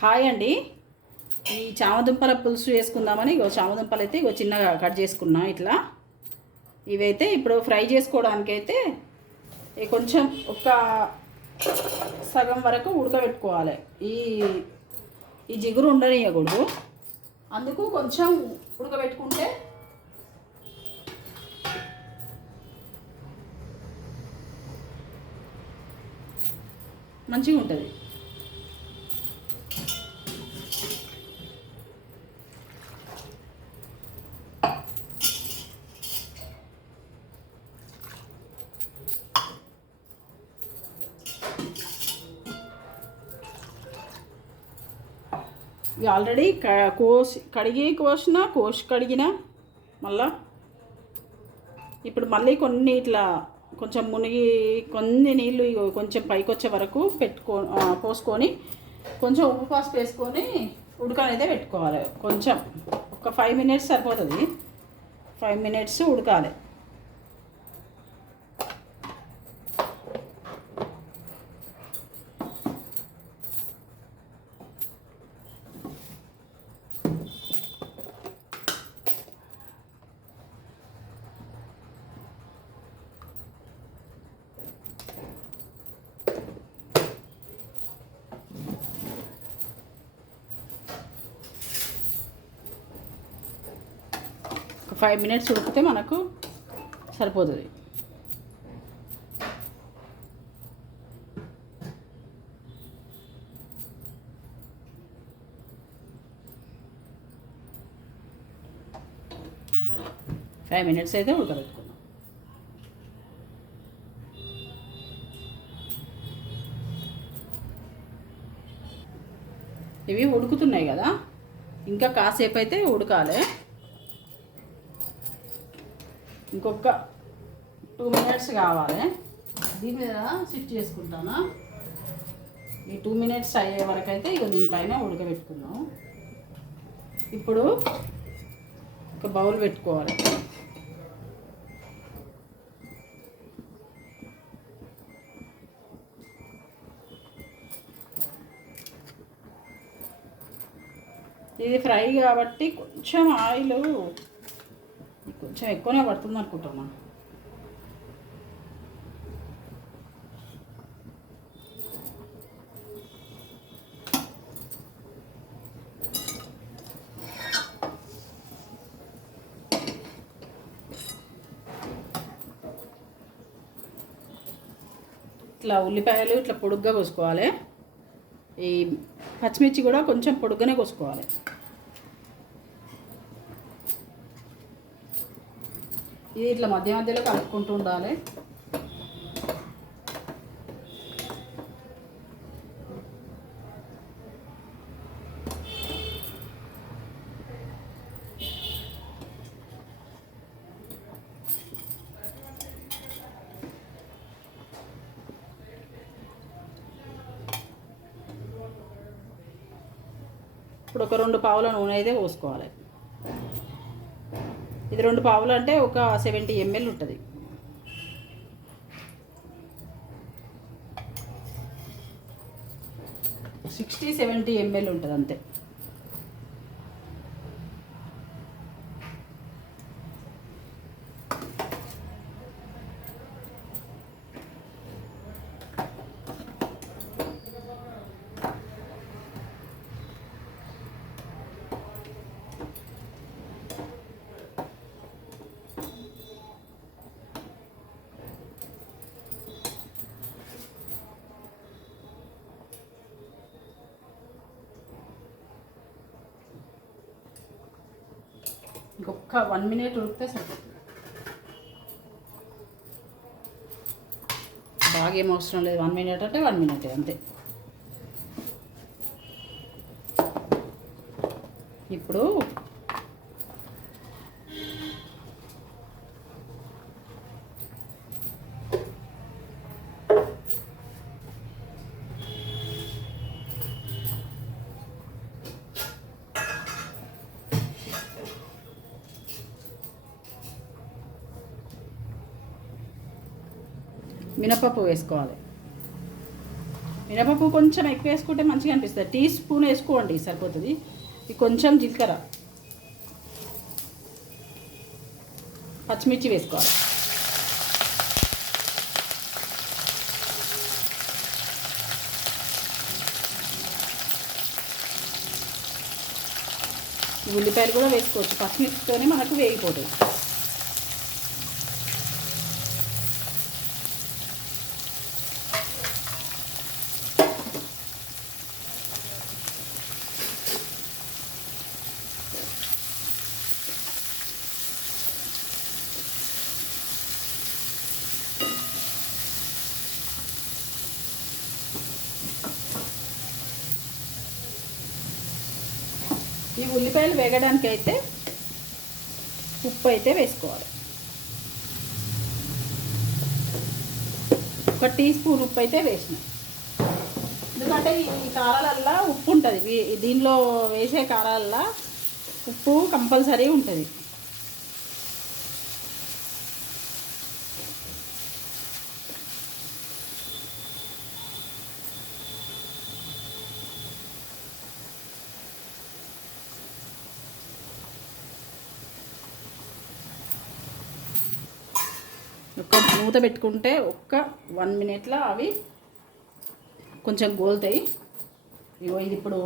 Hi అండి. ఈ చామదుంపల పులుసు వేసుకుందామని ఇగో చామదుంపలు అయితే ఇగో చిన్నగా కట్ చేసుకున్నా ఇట్లా. ఇవైతే ఇప్పుడు ఫ్రై చేసుకోవడానికి అయితే కొంచెం ఒక సగం వరకు ఉడకబెట్టుకోవాలి. ఈ ఈ జిగురు ఉండనియకూడదు. అందుకు కొంచెం ఉడకబెట్టుకుంటే మంచిగా ఉంటుంది ఆల్రెడీ క కోసి కడిగి కోసిన కోసి కడిగిన మళ్ళా ఇప్పుడు మళ్ళీ కొన్ని ఇట్లా కొంచెం మునిగి కొన్ని నీళ్ళు ఇగో కొంచెం పైకి వచ్చే వరకు పెట్టుకో పోసుకొని కొంచెం ఉప్పు పసుపు వేసుకొని ఉడకనైతే పెట్టుకోవాలి. కొంచెం ఒక ఫైవ్ మినిట్స్ సరిపోతుంది. ఫైవ్ మినిట్స్ ఉడకాలి. ఫైవ్ మినిట్స్ ఉడికితే మనకు సరిపోతుంది. ఫైవ్ మినిట్స్ అయితే ఉడకబెట్టుకుందాం. ఇవి ఉడుకుతున్నాయి కదా ఇంకా కాసేపు అయితే ఉడకాలి. ఇంకొక టూ మినిట్స్ కావాలి. దీని మీద షిఫ్ట్ చేసుకుంటాను? ఈ టూ మినిట్స్ అయ్యే వరకు అయితే ఇక దీనిపైన ఉడకబెట్టుకుందాం. ఇప్పుడు ఒక బౌల్ పెట్టుకోవాలి. ఇది ఫ్రై కాబట్టి కొంచెం ఆయిల్ కొంచెం ఎక్కువనే పడుతుంది అనుకుంటున్నా. ఇట్లా ఉల్లిపాయలు ఇట్లా పొడుగ్గా కోసుకోవాలి. ఈ పచ్చిమిర్చి కూడా కొంచెం పొడుగ్గానే కోసుకోవాలి. ఇది ఇట్లా మధ్య మధ్యలో కలుపుకుంటూ ఉండాలి. ఇప్పుడు ఒక రెండు పావుల నూనె అయితే పోసుకోవాలి. ఇది రెండు పావులు అంటే ఒక సెవెంటీ ఎంఎల్ ఉంటుంది. సిక్స్టీ సెవెంటీ ఎంఎల్ ఉంటుంది అంతే. ఒక్క వన్ మినిట్ ఉడికితే సరిపోతుంది. బాగా ఏం అవసరం లేదు. వన్ మినిట్ అంటే వన్ మినిట్ అంతే. మినపప్పు వేసుకోవాలి. మినపప్పు కొంచెం ఎక్కువ వేసుకుంటే మంచిగా అనిపిస్తుంది. టీ స్పూన్ వేసుకోండి సరిపోతుంది. ఇది కొంచెం జీలకర్ర. పచ్చిమిర్చి వేసుకోవాలి. ఉల్లిపాయలు కూడా వేసుకోవచ్చు. పచ్చిమిర్చితోనే మనకు వేగిపోతుంది ఈ ఉల్లిపాయలు వేగడానికి అయితే ఉప్పు అయితే వేసుకోవాలి. ఒక టీ స్పూన్ ఉప్పు అయితే వేసిన. ఎందుకంటే ఈ కారాలల్లా ఉప్పు ఉంటుంది దీనిలో వేసే కారాలల్లా ఉప్పు కంపల్సరీ ఉంటుంది ఒక్క మూత పెట్టుకుంటే ఒక్క వన్ మినిట్లో అవి కొంచెం గోలుతాయి. ఇగో ఇది ఇప్పుడు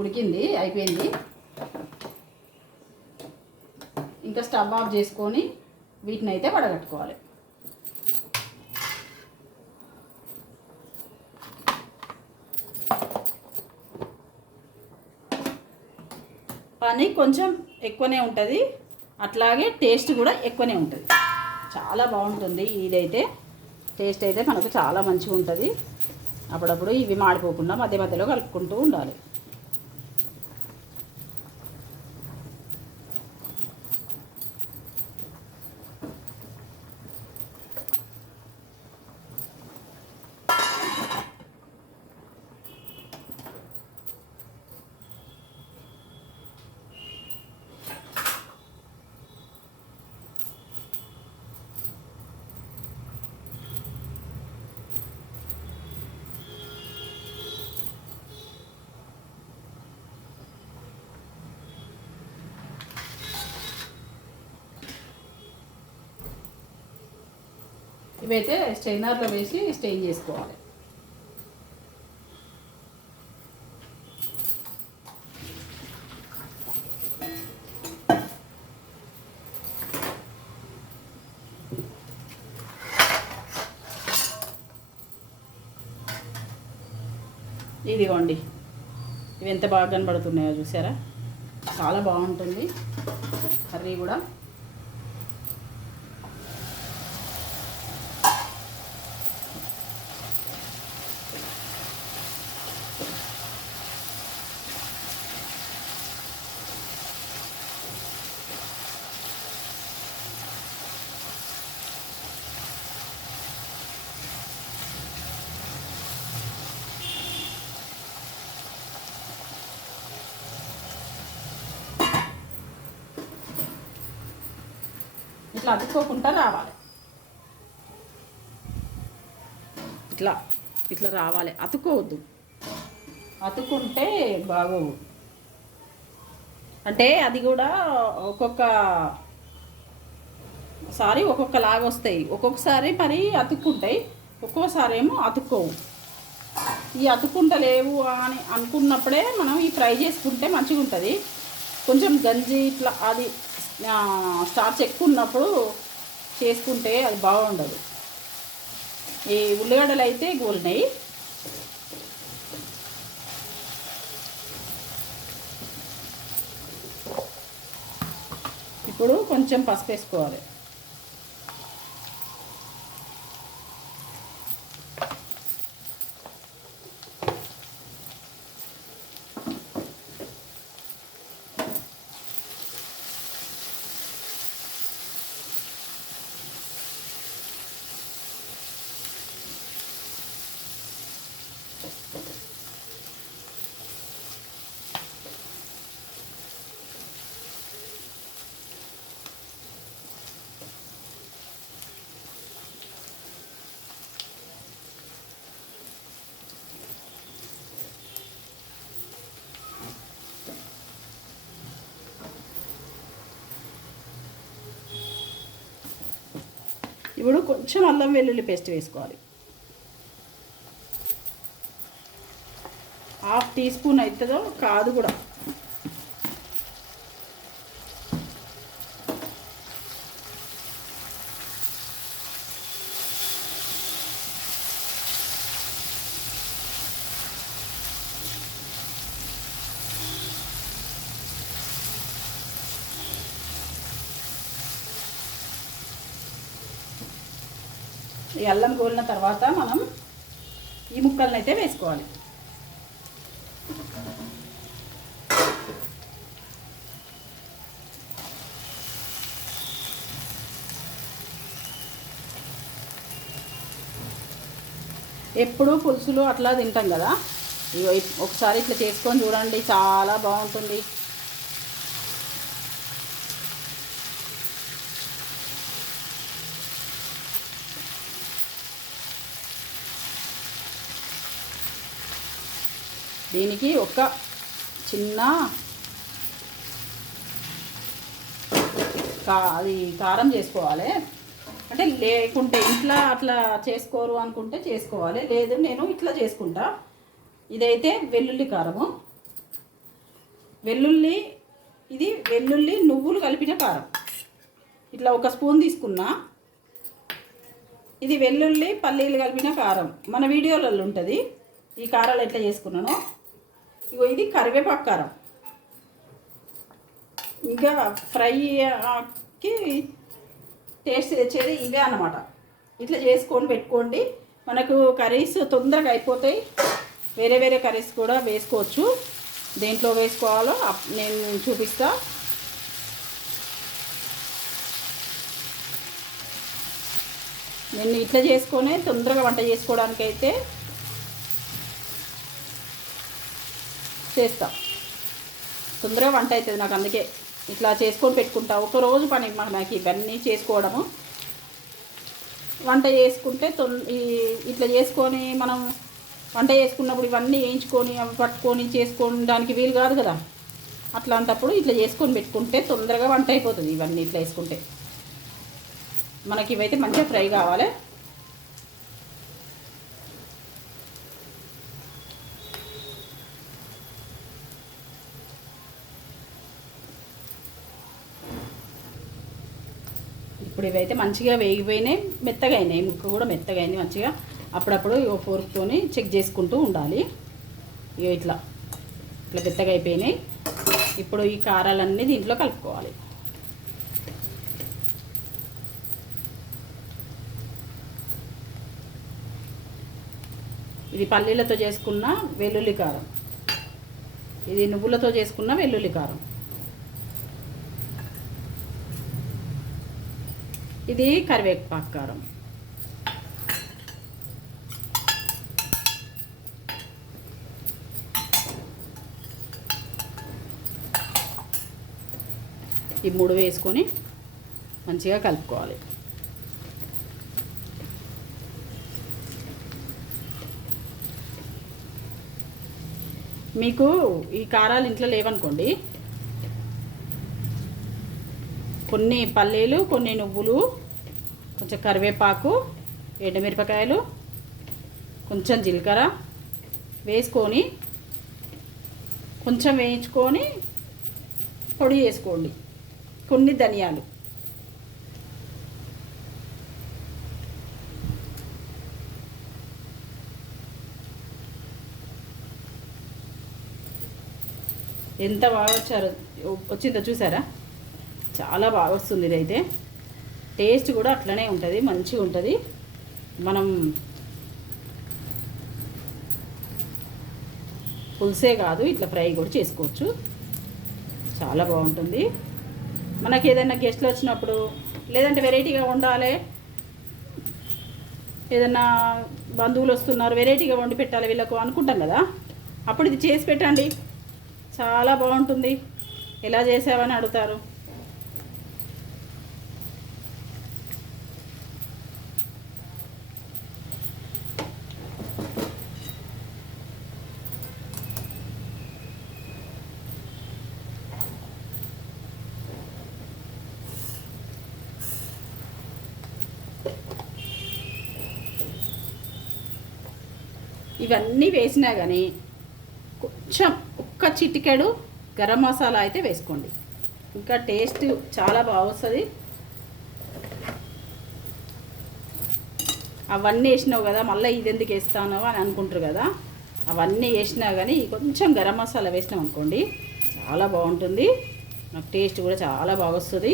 ఉడికింది అయిపోయింది. ఇంకా స్టవ్ ఆఫ్ చేసుకొని వీటిని అయితే వడగట్టుకోవాలి. పని కొంచెం ఎక్కువనే ఉంటుంది. అట్లాగే టేస్ట్ కూడా ఎక్కువనే ఉంటుంది. చాలా బాగుంటుంది. ఇదైతే టేస్ట్ అయితే మనకు చాలా మంచిగా ఉంటుంది అప్పుడప్పుడు ఇవి మాడిపోకుండా మధ్య మధ్యలో కలుపుకుంటూ ఉండాలి. ఇవైతే స్టెయినర్లో వేసి స్టెయిన్ చేసుకోవాలి. ఇదిగోండి. ఇవి ఎంత బాగా కనబడుతున్నాయో చూసారా? చాలా బాగుంటుంది. కర్రీ కూడా. ఇట్లా అతుక్కోకుండా రావాలి. ఇట్లా ఇట్లా రావాలి. అతుక్కోవద్దు. అతుక్కుంటే బాగోవు. అంటే అది కూడా ఒక్కొక్క సారి ఒక్కొక్కలాగా వస్తాయి. ఒక్కొక్కసారి మరి అతుక్కుంటాయి. ఒక్కోసారి ఏమో అతుక్కోవు. ఈ అతుక్కుంటలేవు అని అనుకున్నప్పుడే మనం ఈ ఫ్రై చేసుకుంటే మంచిగా ఉంటుంది కొంచెం గంజి ఇట్లా అది స్టార్చ్ ఎక్కువ ఉన్నప్పుడు చేసుకుంటే అది బాగుండదు. ఈ ఉల్లిగడ్డలు అయితే గోలినాయి. ఇప్పుడు కొంచెం పసుపు వేసుకోవాలి ఇప్పుడు కొంచెం అల్లం వెల్లుల్లి పేస్ట్ వేసుకోవాలి. హాఫ్ టీ స్పూన్ అవుతుందో కాదు కూడా. ఈ అల్లం గోలిన తర్వాత మనం ఈ ముక్కలను అయితే వేసుకోవాలి. ఎప్పుడూ పులుసులు అట్లా తింటాం కదా. ఇగో ఒకసారి ఇట్లా చేసుకొని చూడండి చాలా బాగుంటుంది. దీనికి ఒక చిన్న కా అది కారం చేసుకోవాలి. అంటే లేకుంటే ఇంట్లో అట్లా చేసుకోరు అనుకుంటే చేసుకోవాలి. లేదు నేను ఇట్లా చేసుకుంటా. ఇదైతే వెల్లుల్లి కారము. వెల్లుల్లి ఇది వెల్లుల్లి నువ్వులు కలిపిన కారం. ఇట్లా ఒక స్పూన్ తీసుకున్నా. ఇది వెల్లుల్లి పల్లీలు కలిపిన కారం. మన వీడియోలలో ఉంటుంది. ఈ కారాలు ఎట్లా చేసుకున్నానో. ఇగో ఇది కరివేపాకు కారం. ఇంకా ఫ్రైకి టేస్ట్ తెచ్చేది ఇవే అన్నమాట. ఇట్లా చేసుకొని పెట్టుకోండి. మనకు కర్రీస్ తొందరగా అయిపోతాయి. వేరే వేరే కర్రీస్ కూడా వేసుకోవచ్చు. దేంట్లో వేసుకోవాలో అప్- నేను చూపిస్తా. నేను ఇట్లా చేసుకొని తొందరగా వంట చేసుకోవడానికి చేస్తా. తొందరగా వంట అవుతుంది నాకు అందుకే. ఇట్లా చేసుకొని పెట్టుకుంటా. ఒక రోజు పని మా- నాకు ఇవన్నీ చేసుకోవడము. వంట చేసుకుంటే తొం ఈ ఇట్లా చేసుకొని మనం వంట చేసుకున్నప్పుడు ఇవన్నీ వేయించుకొని అవి పట్టుకొని చేసుకోవడానికి వీలు కాదు కదా. అట్లాంటప్పుడు ఇట్లా చేసుకొని పెట్టుకుంటే తొందరగా వంట అయిపోతుంది ఇవన్నీ ఇట్లా వేసుకుంటే. మనకి ఇవైతే మంచిగా ఫ్రై కావాలి. ఇప్పుడు ఇవైతే మంచిగా వేగిపోయినాయి మెత్తగా అయినాయి. ముక్క కూడా మెత్తగా అయింది మంచిగా. అప్పుడప్పుడు ఇగో ఫోర్క్తోని చెక్ చేసుకుంటూ ఉండాలి. ఇక ఇట్లా. ఇట్లా మెత్తగా అయిపోయినాయి. ఇప్పుడు ఈ కారాలన్నీ దీంట్లో కలుపుకోవాలి. ఇది పల్లీలతో చేసుకున్న వెల్లుల్లి కారం. ఇది నువ్వులతో చేసుకున్న వెల్లుల్లి కారం. ఇది కరివేపాకు కారం. ఈ మూడు వేసుకొని మంచిగా కలుపుకోవాలి. మీకు ఈ కారాలు ఇంట్లో లేవనుకోండి కొన్ని పల్లీలు కొన్ని నువ్వులు కొంచెం కరివేపాకు ఎండుమిరపకాయలు కొంచెం జీలకర్ర వేసుకొని కొంచెం వేయించుకొని పొడి చేసుకోండి. కొన్ని ధనియాలు. ఎంత బాగా వచ్చారో వచ్చిందో చూసారా? చాలా బాగా వస్తుంది ఇదైతే. టేస్ట్ కూడా అట్లనే ఉంటుంది మంచిగా ఉంటుంది. మనం పులుసే కాదు ఇట్లా ఫ్రై కూడా చేసుకోవచ్చు. చాలా బాగుంటుంది. మనకి ఏదైనా గెస్ట్లు వచ్చినప్పుడు లేదంటే వెరైటీగా ఉండాలి ఏదన్నా బంధువులు వస్తున్నారు వెరైటీగా వండి పెట్టాలి వీళ్ళకు అనుకుంటాం కదా. అప్పుడు ఇది చేసి పెట్టండి. చాలా బాగుంటుంది. ఎలా చేసావని అడుగుతారు. ఇవన్నీ వేసినా కానీ కొంచెం ఒక్క చిటికెడు గరం మసాలా అయితే వేసుకోండి. ఇంకా టేస్ట్ చాలా బాగా వస్తుంది అవన్నీ వేసినావు కదా మళ్ళీ ఇది ఎందుకు వేస్తాను అని అనుకుంటారు కదా అవన్నీ వేసినా కానీ కొంచెం గరం మసాలా వేసినాం అనుకోండి చాలా బాగుంటుంది. నాకు టేస్ట్ కూడా చాలా బాగా వస్తుంది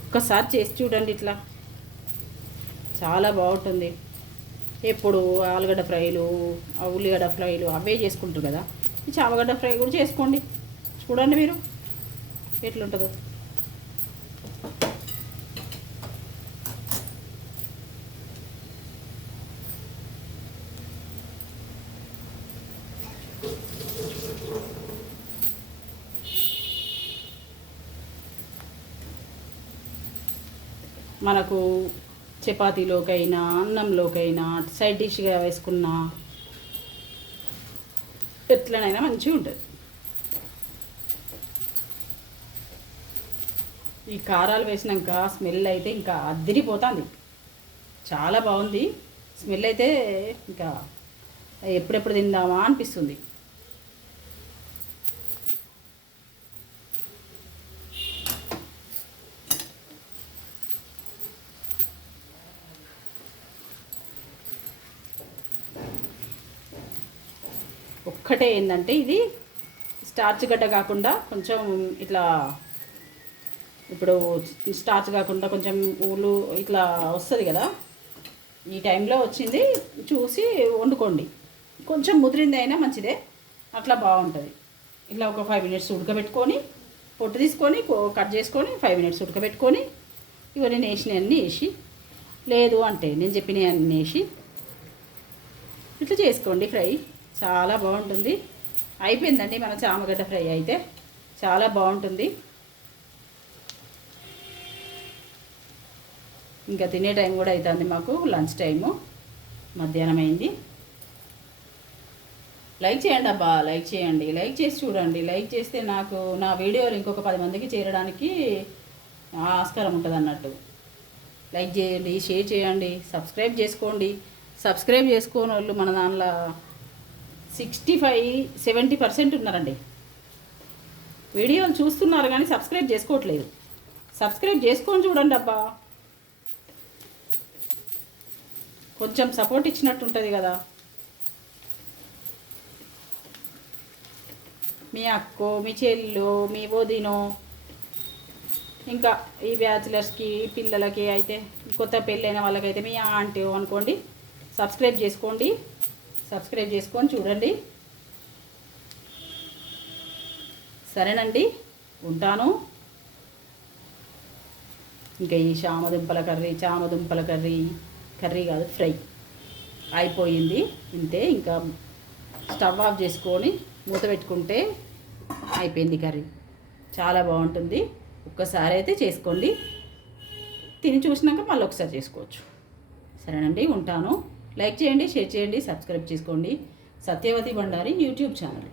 ఒక్కసారి చేసి చూడండి ఇట్లా. చాలా బాగుంటుంది. ఎప్పుడు ఆలుగడ్డ ఫ్రైలు ఉల్లిగడ్డ ఫ్రైలు అవే చేసుకుంటారు కదా. ఈ చామగడ్డ ఫ్రై కూడా చేసుకోండి. చూడండి మీరు. ఎట్లుంటుందో. మనకు చపాతీలోకైనా అన్నంలోకైనా సైడ్ డిష్గా వేసుకున్నా ఎట్లనైనా మంచిగా ఉంటుంది. ఈ కారాలు వేసినాక స్మెల్ అయితే ఇంకా అద్దిరిపోతుంది చాలా బాగుంది. స్మెల్ అయితే ఇంకా ఎప్పుడెప్పుడు తిందామా అనిపిస్తుంది. ఒక్కటే ఏంటంటే ఇది స్టార్చ్ గడ్డ కాకుండా కొంచెం ఇట్లా ఇప్పుడు స్టార్చ్ కాకుండా కొంచెం ఊళ్ళు ఇట్లా వస్తుంది కదా. ఈ టైంలో వచ్చింది చూసి వండుకోండి. కొంచెం ముదిరింది అయినా మంచిదే. అట్లా బాగుంటుంది. ఇట్లా ఒక ఫైవ్ మినిట్స్ ఉడకబెట్టుకొని పొట్టు తీసుకొని కట్ చేసుకొని ఫైవ్ మినిట్స్ ఉడకబెట్టుకొని ఇవన్నీ వేసినవన్నీ వేసి లేదు అంటే నేను చెప్పినవన్నీ వేసి ఇట్లా చేసుకోండి ఫ్రై. చాలా బాగుంటుంది. అయిపోయిందండి మన చామగడ్డ ఫ్రై అయితే. చాలా బాగుంటుంది. ఇంకా తినే టైం కూడా అవుతుంది మాకు. Lunch time. మధ్యాహ్నం అయింది. లైక్ చేయండి అబ్బా లైక్ చేయండి. లైక్ చేసి చూడండి. లైక్ చేస్తే నాకు నా వీడియోలు ఇంకొక పది మందికి చేరడానికి ఆస్కారం ఉంటుంది అన్నట్టు లైక్ చేయండి షేర్ చేయండి సబ్స్క్రైబ్ చేసుకోండి. సబ్స్క్రైబ్ చేసుకోని వాళ్ళు మన దానిలో సిక్స్టీ ఫైవ్ సెవెంటీ పర్సెంట్ ఉన్నారండి. వీడియోలు చూస్తున్నారు కానీ సబ్స్క్రైబ్ చేసుకోవట్లేదు. సబ్స్క్రైబ్ చేసుకొని చూడండి అబ్బా. కొంచెం సపోర్ట్ ఇచ్చినట్టు ఉంటుంది కదా. మీ అక్కో మీ చెల్లు మీ వదినో ఇంకా ఈ బ్యాచిలర్స్కి పిల్లలకి అయితే కొత్త పెళ్ళైన వాళ్ళకైతే మీ ఆంటీ అనుకోండి సబ్స్క్రైబ్ చేసుకోండి. సబ్స్క్రైబ్ చేసుకొని చూడండి. సరేనండి ఉంటాను. ఇంకా ఈ చామదుంపల కర్రీ చామదుంపల కర్రీ కర్రీ కాదు ఫ్రై అయిపోయింది. ఇంతే ఇంకా స్టవ్ ఆఫ్ చేసుకొని మూత పెట్టుకుంటే అయిపోయింది కర్రీ. చాలా బాగుంటుంది. ఒక్కసారి అయితే చేసుకోండి. తిని చూసినాక మళ్ళీ ఒకసారి చేసుకోవచ్చు. సరేనండి ఉంటాను. లైక్ చేయండి షేర్ చేయండి సబ్స్క్రైబ్ చేసుకోండి. Satyavathi Bhandari YouTube channel.